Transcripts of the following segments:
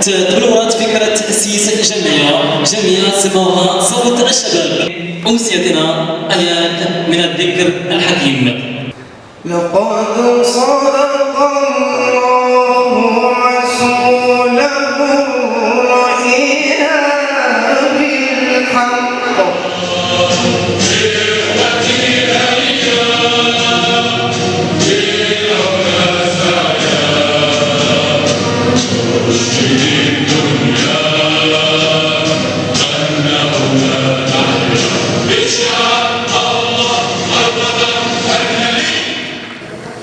تبلورت فكرة تأسيس جمعية سموها صوت الشباب. أمسيتنا آيات من الذكر الحكيم. لقد صدق الله رسوله الرؤيا بالحق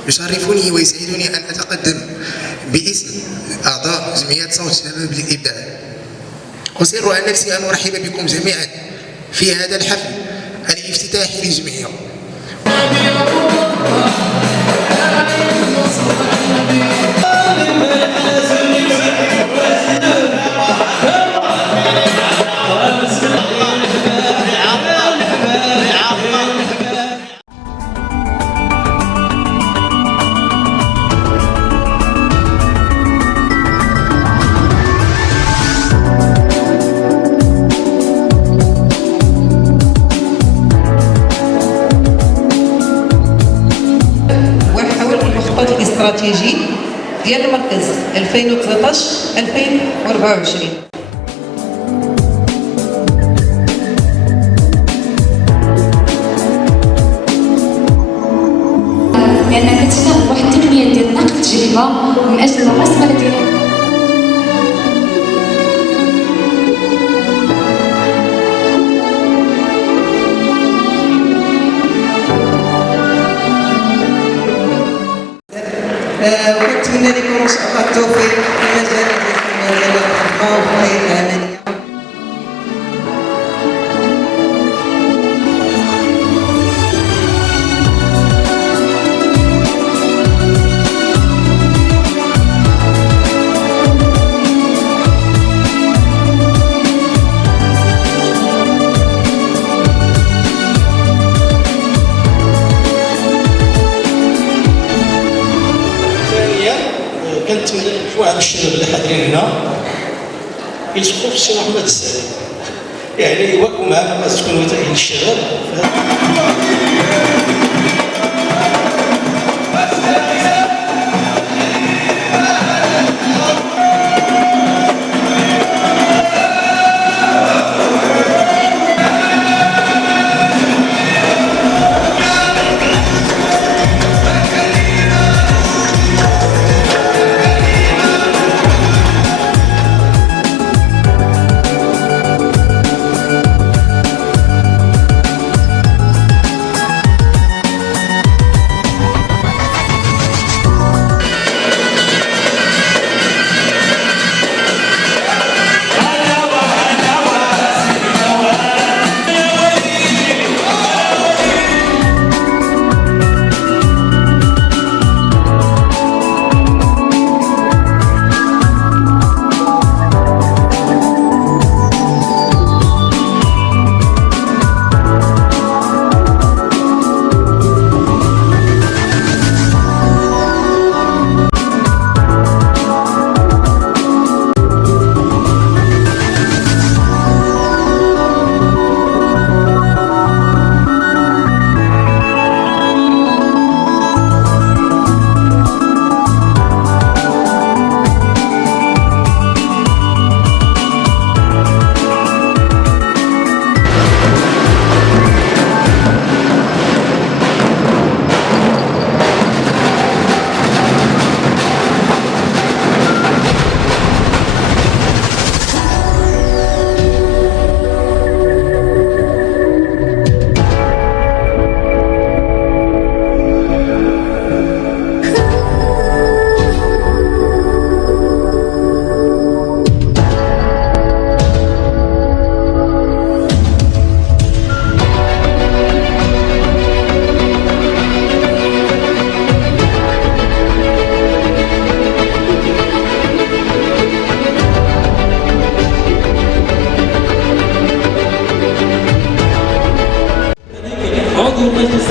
يشرفني ويسعدني أن أتقدم باسم أعضاء جمعية صوت الشباب للابداع. أصر على نفسي أن أرحب بكم جميعا في هذا الحفل الافتتاحي للجمعية. الاستراتيجي ديال المركز 2013-2024. لأنها كتشتغل بواحد التقنية ديال نقل التجربة من أجل الرأسمالة ديالها. ونتمنى لكم ان شاء الله التوفيق في المجال ديال الخدمه والحياه العمليه. كنتمنى مجموعه من الشباب اللي حاضرين هنا يلصقوا في السي محمد السعيد، يعني يواكبوا معنا ما تكون وثائق للشباب. عضو مجلس